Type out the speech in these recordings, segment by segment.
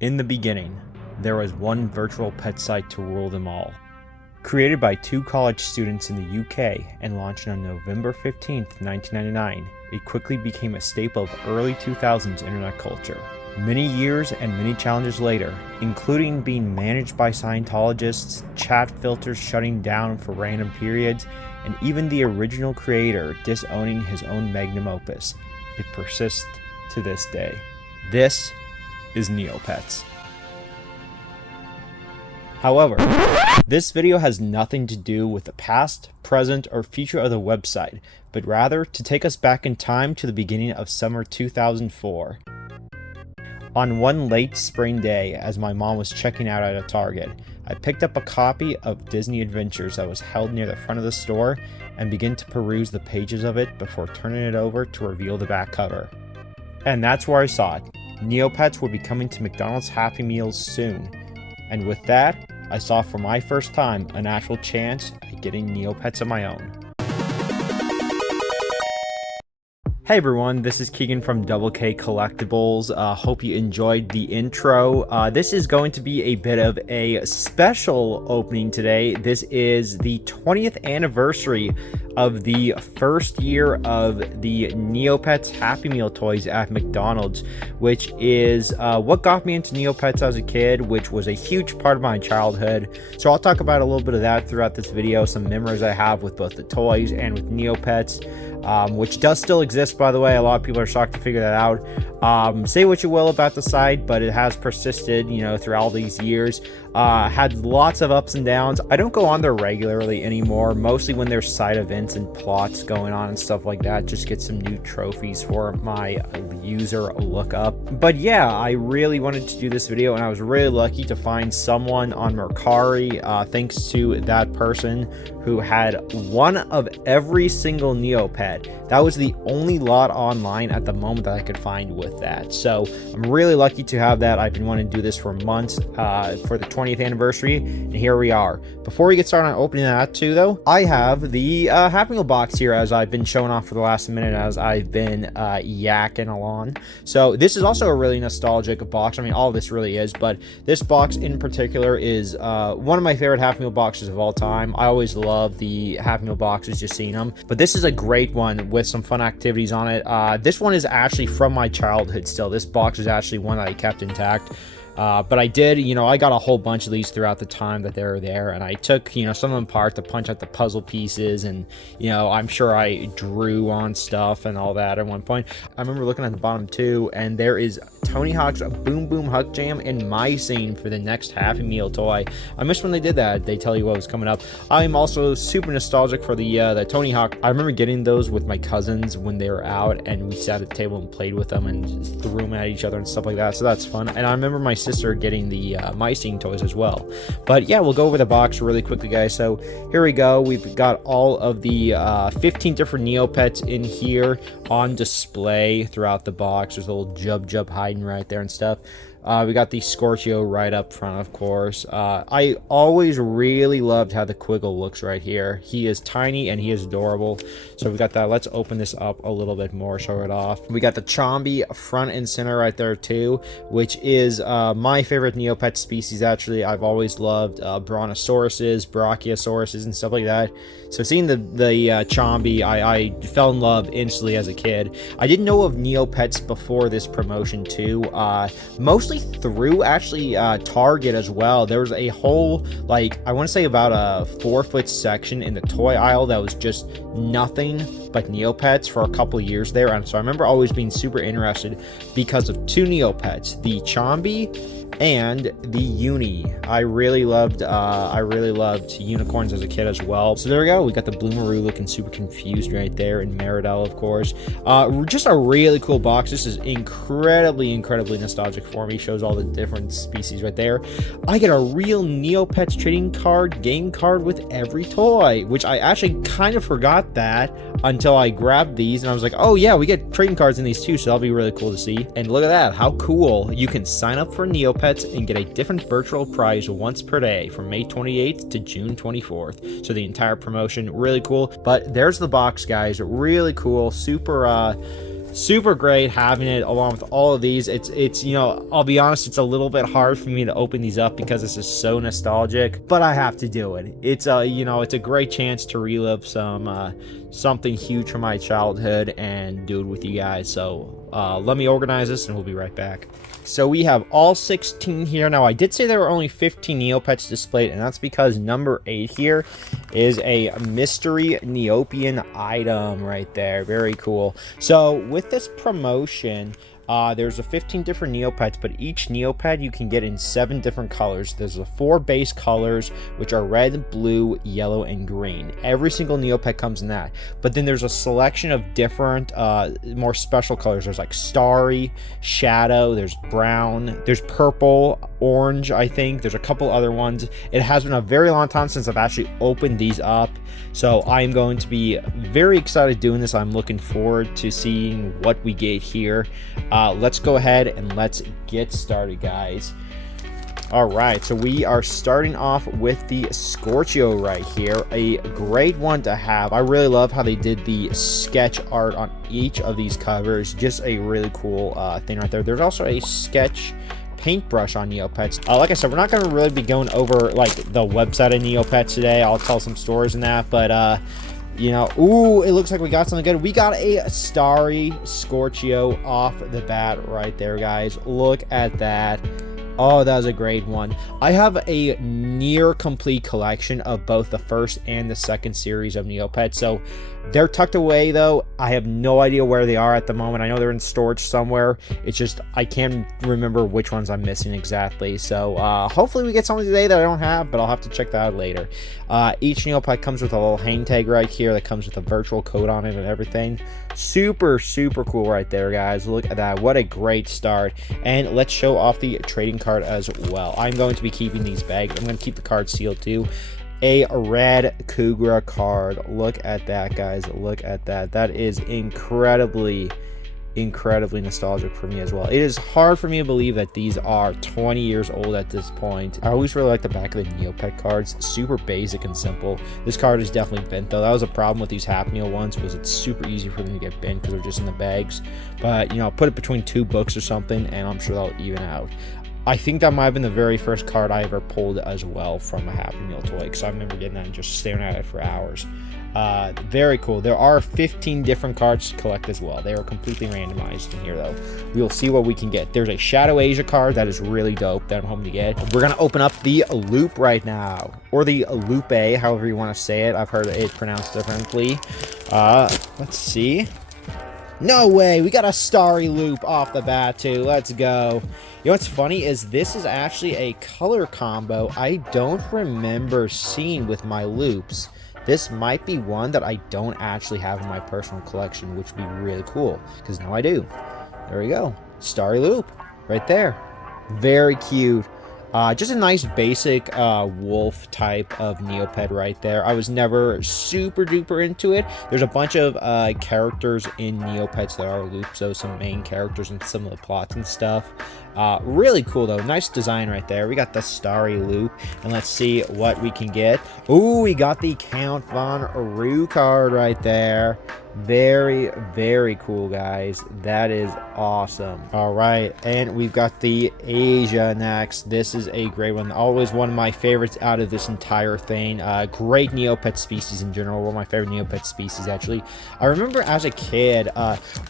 In the beginning, there was one virtual pet site to rule them all. Created by two college students in the UK and launched on November 15, 1999, it quickly became a staple of early 2000s internet culture. Many years and many challenges later, including being managed by Scientologists, chat filters shutting down for random periods, and even the original creator disowning his own magnum opus, it persists to this day. This is Neopets. However, this video has nothing to do with the past, present, or future of the website, but rather to take us back in time to the beginning of summer 2004. On one late spring day, as my mom was checking out at a Target, I picked up a copy of Disney Adventures that was held near the front of the store and began to peruse the pages of it before turning it over to reveal the back cover. And that's where I saw it. Neopets would be coming to McDonald's Happy Meals soon. And with that, I saw for my first time an actual chance at getting Neopets of my own. Hey everyone, this is Keegan from DoubleKCollectibles. Hope you enjoyed the intro. This is going to be a bit of a special opening today. This is the 20th anniversary of the first year of the Neopets Happy Meal toys at McDonald's, which is what got me into Neopets as a kid, which was a huge part of my childhood. So I'll talk about a little bit of that throughout this video, some memories I have with both the toys and with Neopets. Which does still exist, by the way. A lot of people are shocked to figure that out. Say what you will about the site, but it has persisted, through all these years. Had lots of ups and downs. I don't go on there regularly anymore, mostly when there's side events and plots going on and stuff like that. Just get some new trophies for my user lookup. But yeah, I really wanted to do this video, and I was really lucky to find someone on Mercari, thanks to that person who had one of every single Neopet. That was the only lot online at the moment that I could find with that. So I'm really lucky to have that. I've been wanting to do this for months for the 20th anniversary, and here we are. Before we get started on opening that too, though, I have the Happy Meal box here, as I've been showing off for the last minute as I've been yakking along. So this is also a really nostalgic box. I mean, all of this really is, but this box in particular is one of my favorite Happy Meal boxes of all time. I always love the Happy Meal boxes, just seeing them, but this is a great one with some fun activities on it. This one is actually from my childhood still. This box is actually one that I kept intact. But I did, I got a whole bunch of these throughout the time that they were there, and I took, some of them apart to punch out the puzzle pieces, and, I'm sure I drew on stuff and all that at one point. I remember looking at the bottom too, and there is Tony Hawk's Boom Boom Huck Jam in my scene for the next Happy Meal toy. I missed when they did that. They tell you what was coming up. I'm also super nostalgic for the Tony Hawk. I remember getting those with my cousins when they were out, and we sat at the table and played with them and threw them at each other and stuff like that, so that's fun. And I remember my sister getting the my scene toys as well. But yeah, we'll go over the box really quickly, guys. So here we go. We've got all of the 15 different Neopets in here on display throughout the box. There's a little Jub hiding right there and stuff. We got the Scorchio right up front, of course. I always really loved how the Quiggle looks right here. He is tiny and he is adorable. So we got that. Let's open this up a little bit more, show it off. We got the Chombi front and center right there too, which is my favorite Neopet species, actually. I've always loved Brontosauruses, Brachiosauruses, and stuff like that. So seeing the Chombi, I fell in love instantly as a kid. I didn't know of Neopets before this promotion too. Mostly through actually Target as well. There was a whole, I want to say about a 4-foot section in the toy aisle that was just nothing but Neopets for a couple of years there. And so I remember always being super interested because of two Neopets, the Chombi and the Uni. I really loved unicorns as a kid as well. So there we go. We got the Bloomaroo looking super confused right there, and Meridell, of course. Just a really cool box. This is incredibly nostalgic for me. Shows all the different species right there. I get a real Neopets trading card game card with every toy, which I actually kind of forgot that until I grabbed these, and I was like, oh yeah, we get trading cards in these too, so that'll be really cool to see. And look at that, how cool. You can sign up for Neopets and get a different virtual prize once per day from May 28th to June 24th. So the entire promotion, really cool. But there's the box, guys. Really cool, super Super great having it along with all of these. It's you know, I'll be honest, it's a little bit hard for me to open these up because this is so nostalgic, but I have to do it. It's you know, it's a great chance to relive something huge from my childhood and do it with you guys. So let me organize this and we'll be right back. So we have all 16 here. Now, I did say there were only 15 Neopets displayed, and that's because number 8 here is a mystery Neopian item right there. Very cool. So with this promotion, there's a 15 different Neopets, but each Neopet you can get in 7 different colors. There's the 4 base colors, which are red, blue, yellow, and green. Every single Neopet comes in that. But then there's a selection of different, more special colors. There's like starry, shadow, there's brown, there's purple, orange, I think. There's a couple other ones. It has been a very long time since I've actually opened these up, so I'm going to be very excited doing this. I'm looking forward to seeing what we get here. Let's go ahead and let's get started, guys. All right, so we are starting off with the Scorchio right here. A great one to have. I really love how they did the sketch art on each of these covers. Just a really cool thing right there. There's also a sketch paintbrush on Neopets. Like I said, we're not going to really be going over like the website of Neopets today. I'll tell some stories in that, but you know, ooh, it looks like we got something good. We got a starry Scorchio off the bat right there, guys. Look at that. Oh, that was a great one. I have a near complete collection of both the first and the second series of Neopets, so they're tucked away, though. I have no idea where they are at the moment. I know they're in storage somewhere. It's just I can't remember which ones I'm missing exactly. So hopefully we get something today that I don't have, but I'll have to check that out later. Each Neopet comes with a little hang tag right here that comes with a virtual code on it and everything. Super, super cool right there, guys. Look at that. What a great start. And let's show off the trading card as well. I'm going to be keeping these bags. I'm going to keep the card sealed too. A red Kugra card. Look at that, guys. Look at that. That is incredibly nostalgic for me as well. It is hard for me to believe that these are 20 years old at this point. I always really like the back of the Neopet cards. Super basic and simple. This card is definitely bent, though. That was a problem with these Hapneo ones, was it's super easy for them to get bent because they're just in the bags. But, you know, put it between 2 books or something, and I'm sure that'll even out. I think that might have been the very first card I ever pulled as well from a Happy Meal toy, because I remember getting that and just staring at it for hours. Very cool. There are 15 different cards to collect as well. They are completely randomized in here, though. We'll see what we can get. There's a Shadow Asia card that is really dope that I'm hoping to get. We're going to open up the Loop right now, or the Lupe, however you want to say it. I've heard it pronounced differently. Let's see. No way, we got a starry Loop off the bat too. Let's go. You know what's funny is this is actually a color combo I don't remember seeing with my loops. This might be one that I don't actually have in my personal collection, which would be really cool, because now I do. There we go. Starry Loop right there. Very cute. Just a nice basic wolf type of Neopet right there. I was never super duper into it. There's a bunch of characters in Neopets that are loops, so some main characters and some of the plots and stuff. Really cool though. Nice design right there. We got the starry Loop, and let's see what we can get. Ooh, we got the Count Von Rue card right there. Very, very cool, guys. That is awesome. All right, and we've got the Asia next. This is a great one. Always one of my favorites out of this entire thing. Great Neopet species in general. One of my favorite Neopet species, actually. I remember as a kid,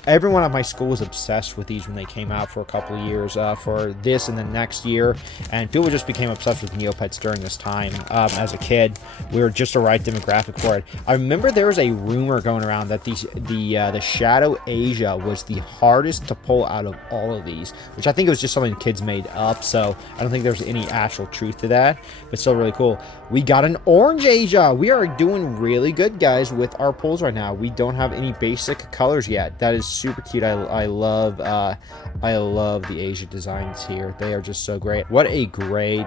everyone at my school was obsessed with these when they came out for a couple of years. For this and the next year, and people just became obsessed with Neopets during this time. As a kid, we were just the right demographic for it. I remember there was a rumor going around that the Shadow Asia was the hardest to pull out of all of these, which I think it was just something kids made up, so I don't think there's any actual truth to that, but still really cool. We got an Orange Asia. We are doing really good, guys, with our pulls right now. We don't have any basic colors yet. That is super cute. I love the Asia designs here. They are just so great. What a great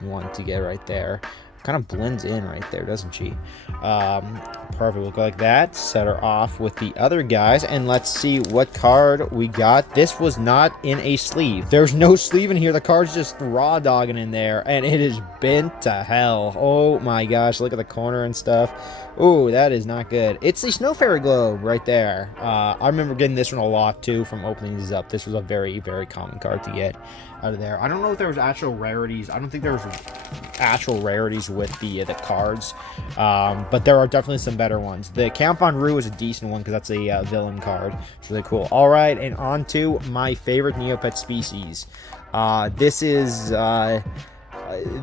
one to get right there. kind of blends in right there, doesn't she? Perfect. We'll go like that. Set her off with the other guys, and let's see what card we got. This was not in a sleeve. There's no sleeve in here. The card's just raw dogging in there, and it is bent to hell. Oh my gosh, look at the corner and stuff. Oh, that is not good. It's the Snow Fairy Globe right there. I remember getting this one a lot too from opening these up. This was a very, very common card to get out of there. I don't know if there was actual rarities. I don't think there was actual rarities with the cards, but there are definitely some better ones. The Camp on Rue is a decent one because that's a villain card. It's really cool. All right, and on to my favorite Neopet species.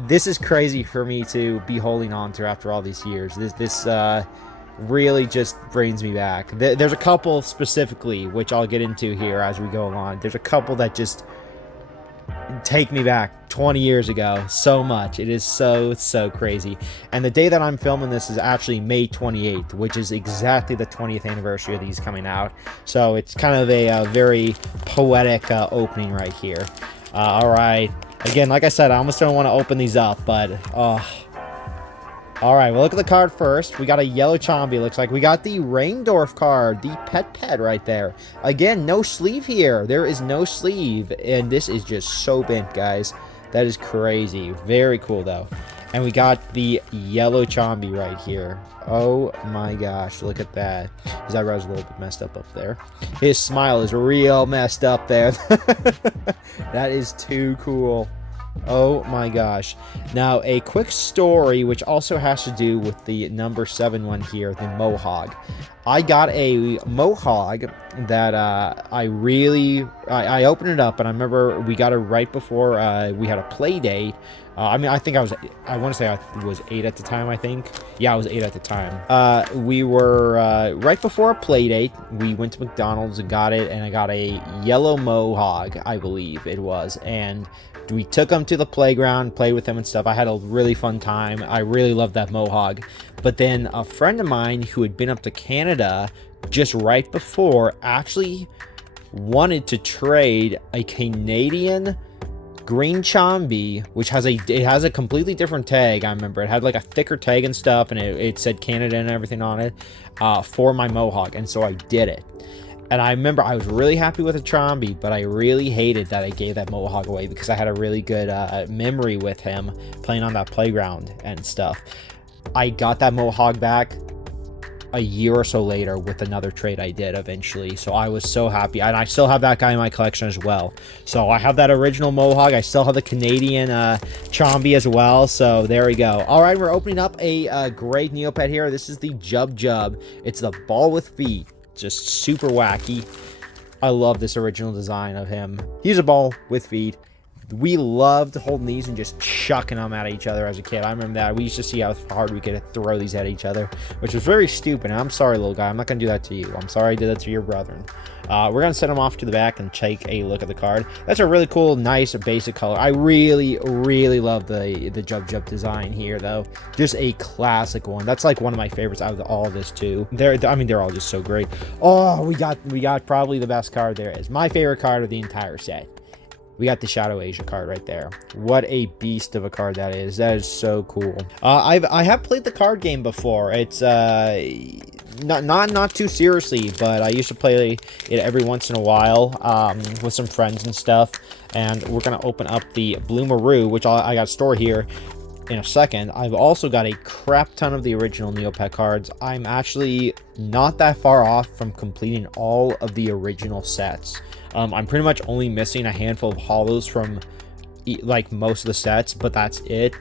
This is crazy for me to be holding on to after all these years. This really just brings me back. There's a couple specifically, which I'll get into here as we go along. There's a couple that just take me back 20 years ago so much. It is so crazy. And the day that I'm filming this is actually May 28th, which is exactly the 20th anniversary of these coming out. So it's kind of a very poetic opening right here. All right. Again, like I said, I almost don't want to open these up, but all right, we'll look at the card first. We got a yellow Chombie. Looks like we got the Reindorf card, the pet right there. Again, no sleeve here. There is no sleeve, and this is just so bent, guys. That is crazy. Very cool, though. And we got the yellow Chombie right here. Oh my gosh, look at that. His eyebrows a little bit messed up there. His smile is real messed up there. That is too cool. Oh my gosh. Now, a quick story, which also has to do with the number 7 one here, the Mohawk. I got a Mohawk that I opened it up, and I remember we got it right before we had a play date. I want to say I was 8 at the time, I think. Yeah, I was 8 at the time. We were right before a play date. We went to McDonald's and got it, and I got a yellow Mohawk, I believe it was, and we took him to the playground, played with him and stuff. I had a really fun time. I really loved that Mohawk. But then a friend of mine who had been up to Canada just right before actually wanted to trade a Canadian green Chombie, which has a completely different tag. I remember it had like a thicker tag and stuff, and it said Canada and everything on it, for my Mohawk, and so I did it. And I remember I was really happy with the Chombie, but I really hated that I gave that Mohawk away because I had a really good memory with him playing on that playground and stuff. I got that Mohawk back a year or so later with another trade I did eventually, so I was so happy, and I still have that guy in my collection as well. So I have that original Mohawk. I still have the Canadian Chombie as well, so there we go. All right, we're opening up a great Neopet here. This is the Jub. It's the ball with feet. Just super wacky. I love this original design of him. He's a ball with feet. We loved holding these and just chucking them at each other as a kid. I remember that. We used to see how hard we could throw these at each other, which was very stupid. And I'm sorry, little guy. I'm not going to do that to you. I'm sorry I did that to your brethren. We're going to set them off to the back and take a look at the card. That's a really cool, nice, basic color. I really love the Jub design here, though. Just a classic one. That's like one of my favorites out of all of this, too. They're all just so great. Oh, we got probably the best card there is. My favorite card of the entire set. We got the Shadow Asia card right there. What a beast of a card that is. That is so cool. I have played the card game before. It's not too seriously, but I used to play it every once in a while with some friends and stuff. And we're gonna open up the Bloomaroo, which I got to store here in a second. I've also got a crap ton of the original Neopet cards. I'm actually not that far off from completing all of the original sets. I'm pretty much only missing a handful of holos from like most of the sets, but that's it.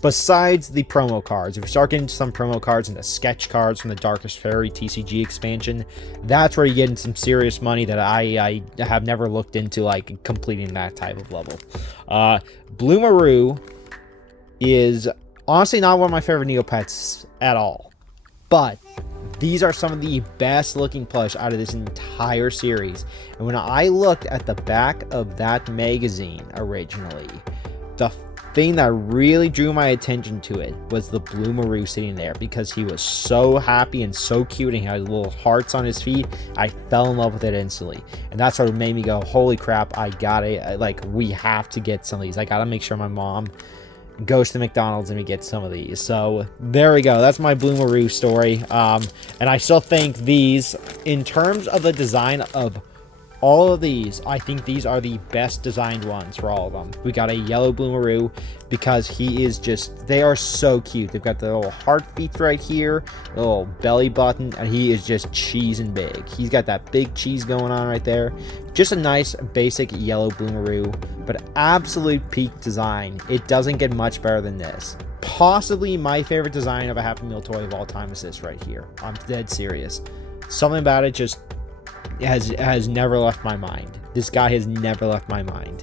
Besides the promo cards, if we start getting some promo cards and the sketch cards from the Darkest Fairy TCG expansion, that's where you get in some serious money that I have never looked into, like completing that type of level. Bloomaroo is honestly not one of my favorite Neopets at all, but these are some of the best looking plush out of this entire series. And when I looked at the back of that magazine originally, the thing that really drew my attention to it was the Bloomaroo sitting there, because he was so happy and so cute, and he had little hearts on his feet. I fell in love with it instantly, and that's what made me go, holy crap, I gotta, like, we have to get some of these. I gotta make sure my mom goes to McDonald's and we get some of these. So there we go. That's my Bloomaroo story. And I still think these, in terms of the design of all of these, I think these are the best designed ones for all of them. We got a yellow Bloomaroo because he is just, they are so cute. They've got the little heart feet right here, the little belly button, and he is just cheesing big. He's got that big cheese going on right there. Just a nice basic yellow Bloomaroo, but absolute peak design. It doesn't get much better than this. Possibly my favorite design of a Happy Meal toy of all time is this right here. I'm dead serious. Something about it just has never left my mind. This guy has never left my mind.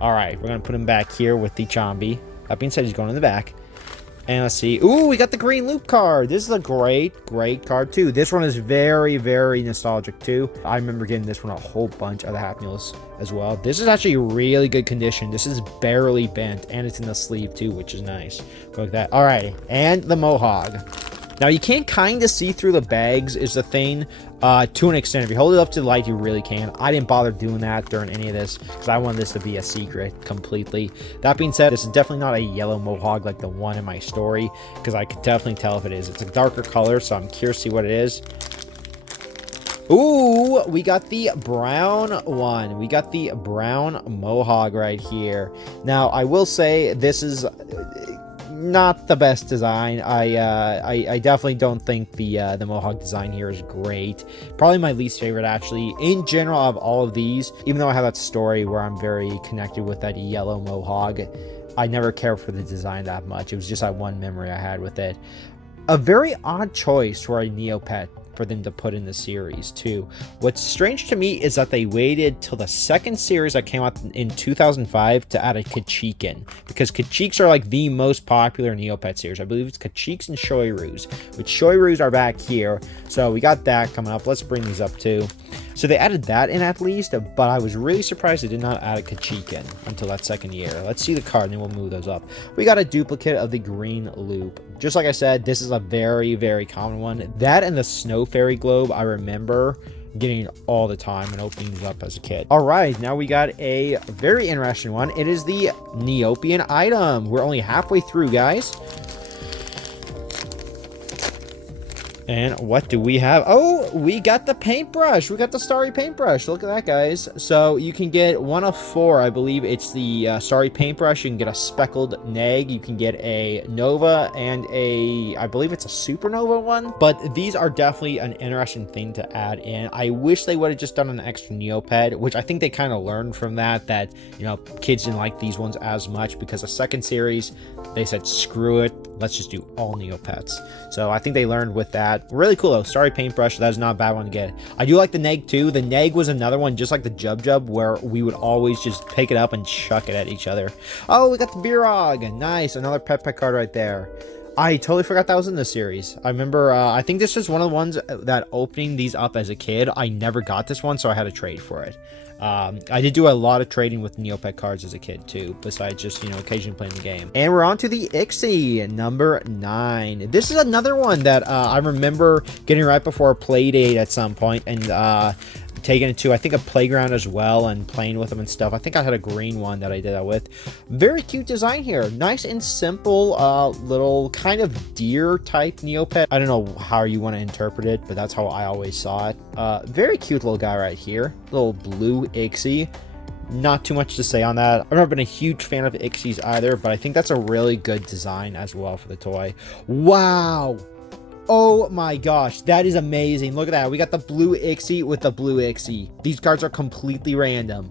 All right, we're gonna put him back here with the Chombi. That being said, he's going in the back. And let's see. Ooh, we got the green loop card. This is a great card too. This one is very nostalgic too. I remember getting this one a whole bunch of the Happy Meals as well. This is actually really good condition. This is barely bent, and it's in the sleeve too, which is nice. Go like that. All right, and the Mohawk. Now, you can kind of see through the bags is the thing, to an extent. If you hold it up to the light, you really can. I didn't bother doing that during any of this because I wanted this to be a secret completely. That being said, this is definitely not a yellow Mohawk like the one in my story, because I could definitely tell if it is. It's a darker color, so I'm curious to see what it is. Ooh, we got the brown one. We got the brown Mohawk right here. Now, I will say this is not the best design. I definitely don't think the Mohawk design here is great. Probably my least favorite, actually, in general, of all of these. Even though I have that story where I'm very connected with that yellow Mohawk, I never cared for the design that much. It was just that one memory I had with it. A very odd choice for a Neopet for them to put in the series too. What's strange to me is that they waited till the second series that came out in 2005 to add a Kachikin, because Kachiks are like the most popular Neopet series. I believe it's Kachiks and Shoiroos, which Shoiroos are back here. So we got that coming up. Let's bring these up too. So they added that in at least, but I was really surprised they did not add a Kachikin until that second year. Let's see the card and then we'll move those up. We got a duplicate of the green loop. Just like I said, this is a very common one. That and the Snow Fairy Globe, I remember getting all the time and opening these up as a kid. All right, now we got a very interesting one. It is the Neopian item. We're only halfway through, guys. And what do we have? Oh, we got the paintbrush. We got the starry paintbrush. Look at that, guys. So you can get one of four. I believe it's the starry paintbrush. You can get a speckled neg. You can get a nova and I believe it's a supernova one. But these are definitely an interesting thing to add in. I wish they would have just done an extra Neopet, which I think they kind of learned from that, you know, kids didn't like these ones as much, because the second series, they said, screw it, let's just do all Neopets. So I think they learned with that. Really cool though. Starry paintbrush, that is not a bad one to get. I do like the neg too. The neg was another one, just like the Jub, where we would always just pick it up and chuck it at each other. Oh, we got the Birog. Nice. Another pet card right there. I totally forgot that was in this series. I remember, I think this is one of the ones that opening these up as a kid, I never got this one, so I had to trade for it. I did do a lot of trading with Neopet cards as a kid too, besides just, you know, occasionally playing the game. And we're on to the Ixie, number 9. This is another one that I remember getting right before a play date at some point, and taking it to, I think, a playground as well, and playing with them and stuff. I think I had a green one that I did that with. Very cute design here. Nice and simple, little kind of deer type Neopet. I don't know how you want to interpret it, but that's how I always saw it. Very cute little guy right here. Little blue Ixie. Not too much to say on that. I've never been a huge fan of Ixies either, but I think that's a really good design as well for the toy. Wow! Oh my gosh, that is amazing. Look at that. We got the blue Ixie with the blue Ixie. These cards are completely random.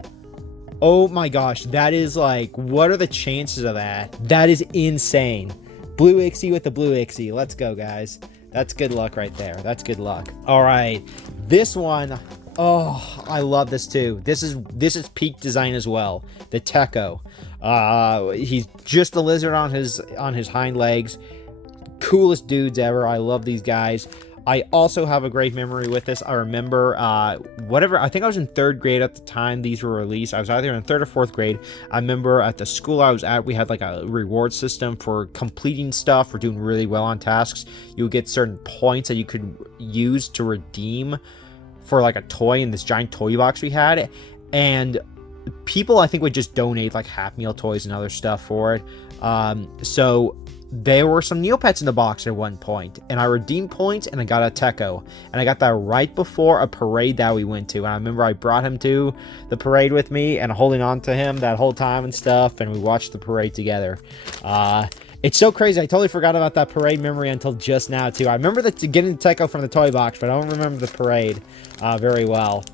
Oh my gosh, that is like, what are the chances of that? That is insane. Blue Ixie with the blue Ixie. Let's go, guys. That's good luck right there. That's good luck. All right, this one, oh, I love this too. This is peak design as well. The Techo. He's just a lizard on his hind legs. Coolest dudes ever. I love these guys. I also have a great memory with this. I remember I think I was in 3rd grade at the time these were released. I was either in 3rd or 4th grade. I remember at the school I was at, we had like a reward system for completing stuff, for doing really well on tasks. You would get certain points that you could use to redeem for like a toy in this giant toy box we had. And people I think would just donate like half meal toys and other stuff for it. So there were some Neopets in the box at one point, and I redeemed points and I got a Techo, and I got that right before a parade that we went to. And I remember I brought him to the parade with me and holding on to him that whole time and stuff, and we watched the parade together. It's so crazy. I totally forgot about that parade memory until just now too. I remember getting the Techo from the toy box, but I don't remember the parade very well.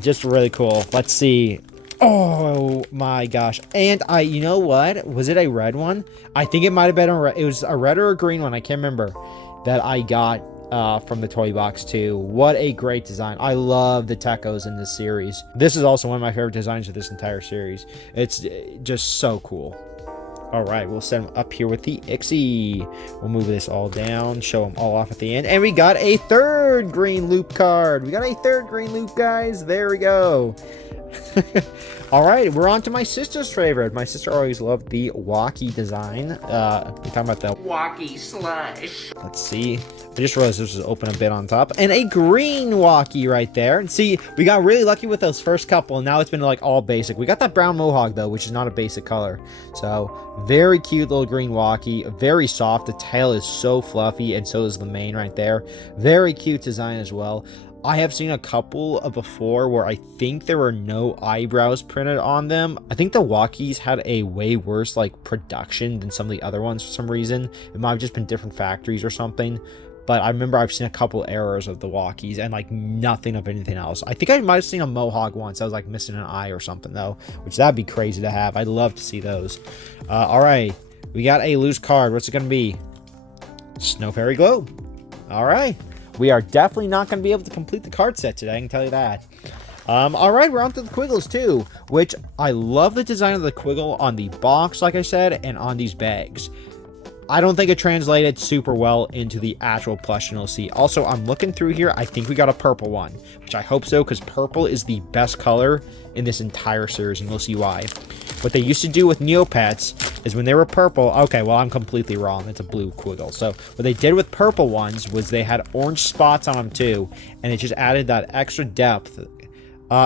Just really cool. Let's see. Oh my gosh. And you know what? Was it a red one? I think it might have been it was a red or a green one. I can't remember, that I got from the toy box too. What a great design. I love the Techos in this series. This is also one of my favorite designs of this entire series. It's just so cool. All right, we'll set them up here with the Ixie. We'll move this all down, show them all off at the end. And we got a third green loop card. We got a third green loop, guys. There we go. All right, we're on to my sister's favorite. My sister always loved the walkie design. We're talking about the walkie slush. Let's see. I just realized this was open a bit on top. And a green walkie right there. And see, we got really lucky with those first couple, and now it's been like all basic. We got that brown mohawk though, which is not a basic color. So very cute little green walkie. Very soft. The tail is so fluffy, and so is the mane right there. Very cute design as well. I have seen a couple before where I think there were no eyebrows printed on them. I think the walkies had a way worse like production than some of the other ones for some reason. It might have just been different factories or something. But I remember I've seen a couple errors of the walkies and like nothing of anything else. I think I might have seen a mohawk once. I was like missing an eye or something though, which that'd be crazy to have. I'd love to see those. All right, we got a loose card. What's it gonna be? Snow Fairy Globe. All right. We are definitely not going to be able to complete the card set today, I can tell you that. All right, we're on to the Quiggles too, which I love the design of the Quiggle on the box, like I said, and on these bags. I don't think it translated super well into the actual plush, and you'll see. Also, I'm looking through here. I think we got a purple one, which I hope so, because purple is the best color in this entire series, and we'll see why. What they used to do with Neopets is when they were purple... Okay, well, I'm completely wrong. It's a blue Quiggle. So, what they did with purple ones was they had orange spots on them, too, and it just added that extra depth.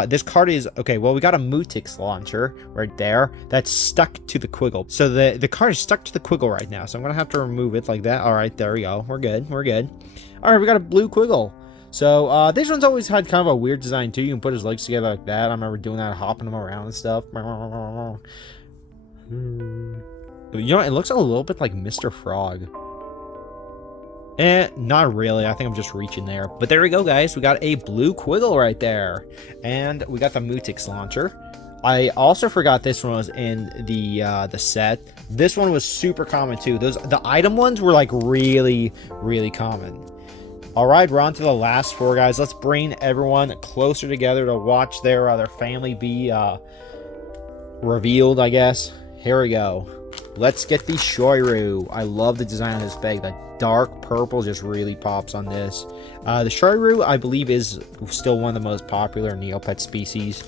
This card is... Okay, well, we got a Mutix launcher right there that's stuck to the Quiggle. So, the card is stuck to the Quiggle right now, so I'm going to have to remove it like that. All right, there we go. We're good. We're good. All right, we got a blue Quiggle. So, this one's always had kind of a weird design, too. You can put his legs together like that. I remember doing that, hopping him around and stuff. You know, it looks a little bit like Mr. Frog. Not really. I think I'm just reaching there. But there we go, guys. We got a blue Quiggle right there. And we got the Mutix launcher. I also forgot this one was in the set. This one was super common, too. The item ones were, like, really, really common. All right, we're on to the last four, guys. Let's bring everyone closer together to watch their family be revealed, I guess. Here we go. Let's get the Shoiryu. I love the design of this bag. That dark purple just really pops on this. The Shoiryu, I believe, is still one of the most popular Neopet species,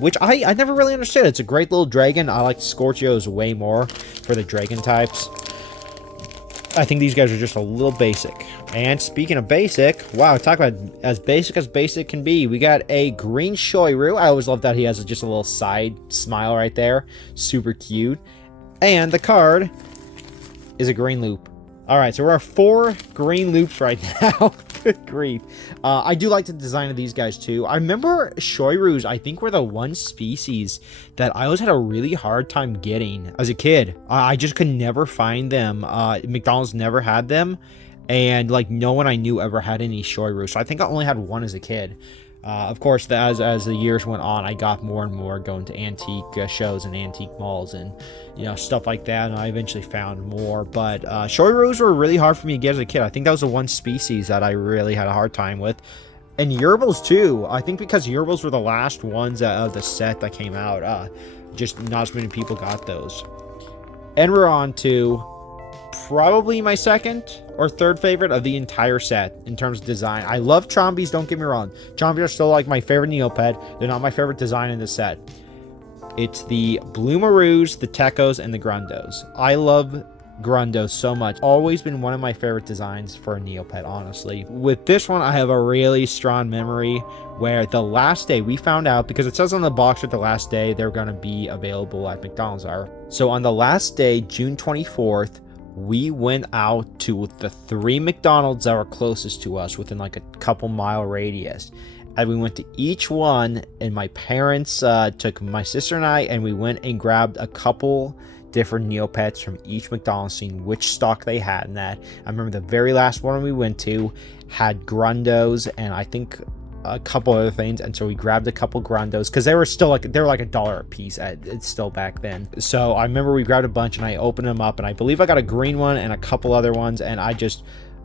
which I never really understood. It's a great little dragon. I like Scorchios way more for the dragon types. I think these guys are just a little basic. And speaking of basic, wow, talk about as basic can be. We got a green Shoiryu. I always love that he has just a little side smile right there. Super cute. And the card is a green loop. All right, so we're at 4 green loops right now. Good grief. I do like the design of these guys, too. I remember Shoiryus, I think, were the one species that I always had a really hard time getting as a kid. I just could never find them. McDonald's never had them. And, like, no one I knew ever had any Shoiryu. So I think I only had one as a kid. Of course, as the years went on, I got more and more going to antique shows and antique malls and, you know, stuff like that. And I eventually found more. But Shoiryus were really hard for me to get as a kid. I think that was the one species that I really had a hard time with. And Yerbals, too. I think because Yerbals were the last ones of the set that came out. Just not as many people got those. And we're on to probably my second or third favorite of the entire set in terms of design. I love Chombies, don't get me wrong. Chombies are still like my favorite Neopet. They're not my favorite design in the set. It's the Bloomaroos, the Techos, and the Grundos. I love Grundo so much. Always been one of my favorite designs for a Neopet, honestly. With this one, I have a really strong memory where the last day we found out, because it says on the box that the last day they're going to be available at McDonald's are. So on the last day, June 24th, we went out to the 3 McDonald's that were closest to us within like a couple mile radius. And we went to each one, and my parents took my sister and I, and we went and grabbed a couple different Neopets from each McDonald's, seeing which stock they had in that. I remember the very last one we went to had Grundos and I think a couple other things, and so we grabbed a couple Grundos because they were like $1 a piece. It's still back then. So I remember we grabbed a bunch and I opened them up, and I believe I got a green one and a couple other ones, and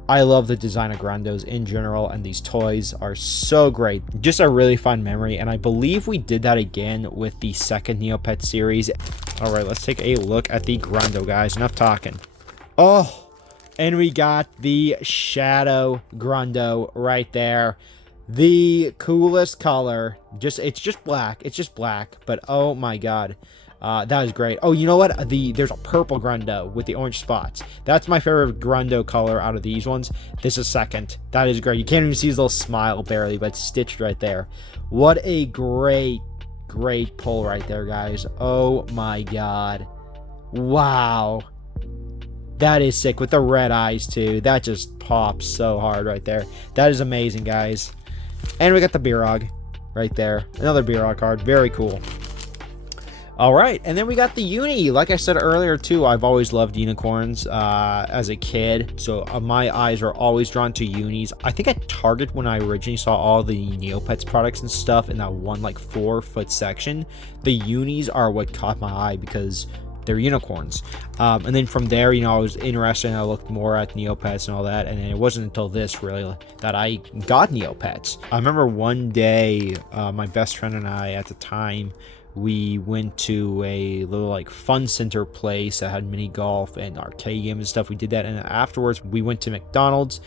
I love the design of Grundos in general, and these toys are so great. Just a really fun memory, and I believe we did that again with the second Neopet series. All right, let's take a look at the Grundo, guys. Enough talking. Oh, and we got the Shadow Grundo right there. The coolest color. It's just black. It's just black, but oh my god. That is great. Oh, you know what? There's a purple Grundo with the orange spots. That's my favorite Grundo color out of these ones. This is second. That is great. You can't even see his little smile barely, but it's stitched right there. What a great pull right there, guys. Oh my god. Wow. That is sick with the red eyes too. That just pops so hard right there. That is amazing, guys. And we got the Birog right there. Another Birog card. Very cool. All right, and then we got the uni. Like I said earlier too, I've always loved unicorns as a kid, so my eyes are always drawn to unis. I think at Target, when I originally saw all the Neopets products and stuff in that one like 4-foot section, the unis are what caught my eye because they're unicorns. And then from there, you know, I was interested and I looked more at Neopets and all that, and then it wasn't until this really that I got Neopets. I remember one day, my best friend and I at the time, we went to a little like fun center place that had mini golf and arcade games and stuff. We did that, and afterwards we went to McDonald's.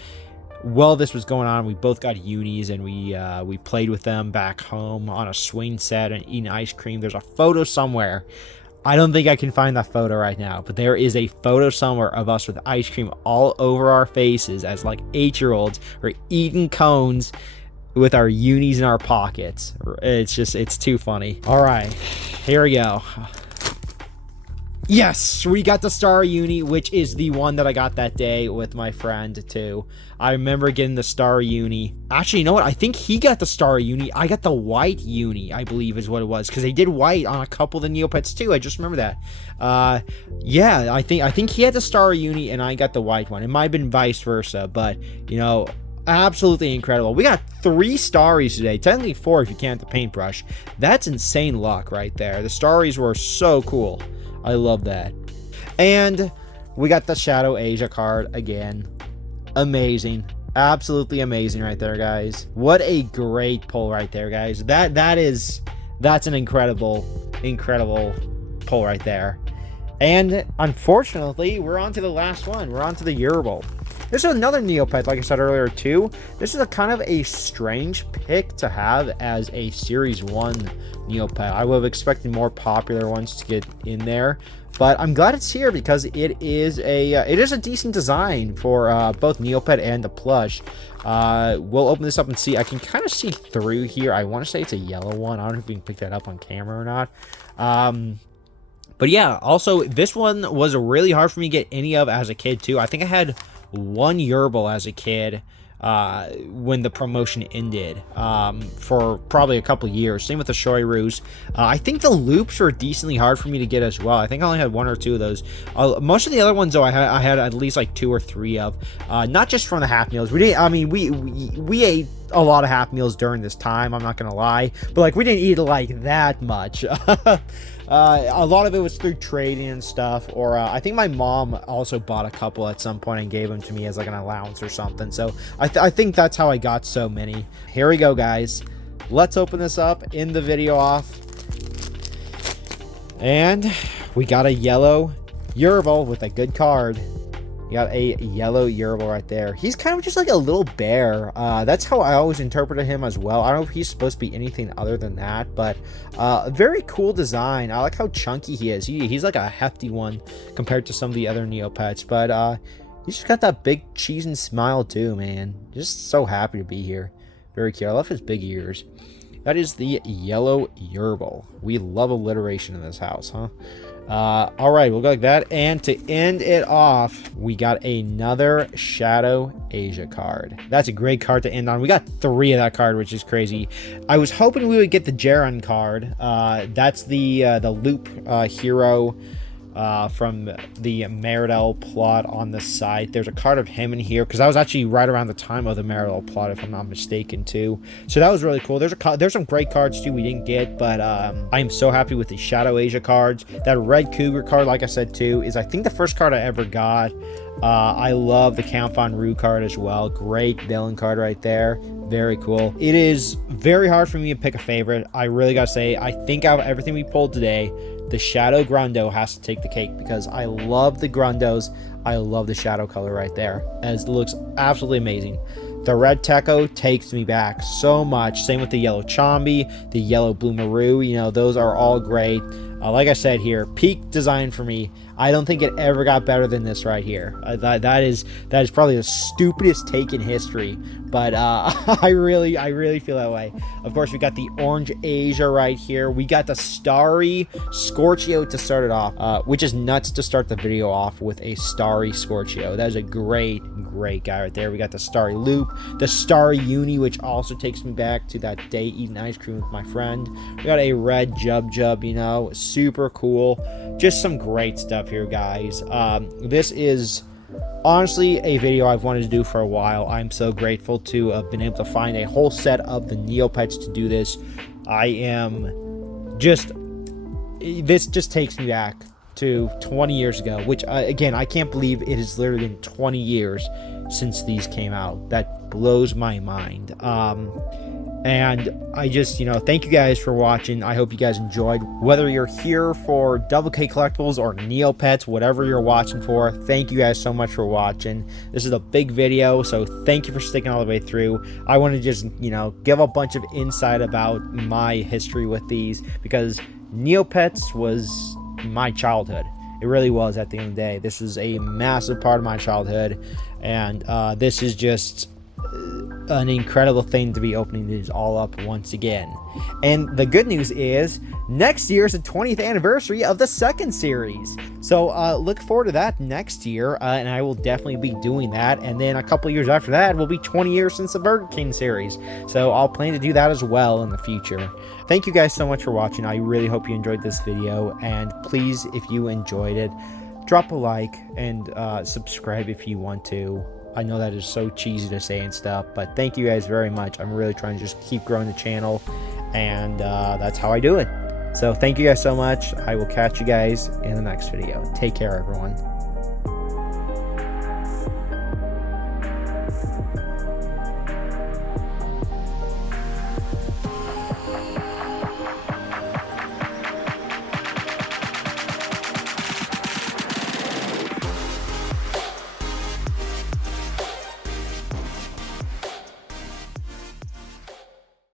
While this was going on, we both got unis, and we played with them back home on a swing set and eating ice cream. There's a photo somewhere. I don't think I can find that photo right now, but there is a photo somewhere of us with ice cream all over our faces as like 8-year-olds. We're eating cones with our unis in our pockets. It's too funny. All right, here we go. Yes, we got the Star Uni, which is the one that I got that day with my friend too. I remember getting the Star Uni. Actually, you know what? I think he got the Star Uni. I got the white Uni, I believe is what it was, because they did white on a couple of the Neopets too. I just remember that. Yeah, I think he had the Star Uni and I got the white one. It might have been vice versa, but you know, absolutely incredible. We got 3 Starries today, technically 4 if you count the paintbrush. That's insane luck right there. The Starries were so cool. I love that. And we got the Shadow Asia card again. Amazing. Absolutely amazing right there, guys. What a great pull right there, guys. That's an incredible pull right there. And unfortunately, we're on to the last one. We're on to the Yerbal. This is another Neopet, like I said earlier too. This is a kind of a strange pick to have as a Series 1 Neopet. I would have expected more popular ones to get in there, but I'm glad it's here because it is a decent design for both Neopet and the plush. We'll open this up and see. I can kind of see through here. I want to say it's a yellow one. I don't know if we can pick that up on camera or not. But yeah, also this one was really hard for me to get any of as a kid too. I think I had one Yerbal as a kid when the promotion ended for probably a couple years. Same with the Shoirus. I think the loops were decently hard for me to get as well. I think I only had 1 or 2 of those. Most of the other ones though, I had at least like 2 or 3 of. Not just from the half meals. We ate a lot of half meals during this time, I'm not gonna lie, but like we didn't eat like that much. A lot of it was through trading and stuff, or I think my mom also bought a couple at some point and gave them to me as like an allowance or something. So I think that's how I got so many. Here we go, guys. Let's open this up, end the video off. And we got a yellow Yerbal with a good card We got a yellow Yerbil right there. He's kind of just like a little bear. That's how I always interpreted him as well. I don't know if he's supposed to be anything other than that, but a very cool design. I like how chunky he is. He's like a hefty one compared to some of the other Neopets, but he's just got that big cheese and smile too, man. Just so happy to be here. Very cute. I love his big ears. That is the yellow Yerbil. We love alliteration in this house, huh? All right, we'll go like that. And to end it off, we got another Shadow Asia card. That's a great card to end on. We got 3 of that card, which is crazy. I was hoping we would get the Jaren card. That's the loop hero from the Mcdonald plot on the site. There's a card of him in here because that was actually right around the time of the Mcdonald plot, if I'm not mistaken, too. So that was really cool. There's some great cards too we didn't get, but I am so happy with the Shadow Asia cards. That Red Cougar card, like I said too, is I think the first card I ever got. I love the Count Von Rue card as well. Great villain card right there. Very cool. It is very hard for me to pick a favorite. I really gotta say, I think out of everything we pulled today, the Shadow Grundo has to take the cake because I love the Grundos. I love the shadow color right there, as it looks absolutely amazing. The red Techo takes me back so much. Same with the yellow Chombi, the yellow Bloomaroo. You know, those are all great. Like I said here, peak design for me. I don't think it ever got better than this right here. That is probably the stupidest take in history, but I really feel that way. Of course, we got the orange Asia right here. We got the starry Scorchio to start it off, which is nuts to start the video off with a starry Scorchio. That is a great guy right there. We got the starry Loop, the starry Uni, which also takes me back to that day eating ice cream with my friend. We got a red Jub, you know, super cool. Just some great stuff here, guys. This is honestly a video I've wanted to do for a while. I'm so grateful to have been able to find a whole set of the Neopets to do this. This just takes me back to 20 years ago, which again, I can't believe it has literally been 20 years since these came out. That blows my mind. And I just, you know, thank you guys for watching. I hope you guys enjoyed. Whether you're here for DoubleKCollectibles or Neopets, whatever you're watching for, thank you guys so much for watching. This is a big video, so thank you for sticking all the way through. I want to just, you know, give a bunch of insight about my history with these, because Neopets was my childhood. It really was at the end of the day. This is a massive part of my childhood, and this is just an incredible thing to be opening these all up once again. And the good news is next year is the 20th anniversary of the second series, so look forward to that next year, and I will definitely be doing that. And then a couple years after that will be 20 years since the Burger King series, so I'll plan to do that as well in the future. Thank you guys so much for watching. I really hope you enjoyed this video, and please, if you enjoyed it, drop a like and subscribe if you want to. I know that is so cheesy to say and stuff, but thank you guys very much. I'm really trying to just keep growing the channel, and that's how I do it. So thank you guys so much. I will catch you guys in the next video. Take care, everyone.